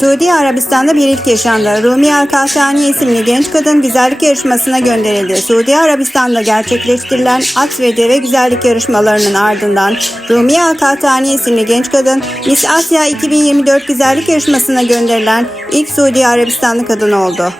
Suudi Arabistan'da bir ilk yaşandı. Rumi Al-Kahtani isimli genç kadın güzellik yarışmasına gönderildi. Suudi Arabistan'da gerçekleştirilen at ve deve güzellik yarışmalarının ardından Rumi Al-Kahtani isimli genç kadın Miss Asya 2024 güzellik yarışmasına gönderilen ilk Suudi Arabistanlı kadın oldu.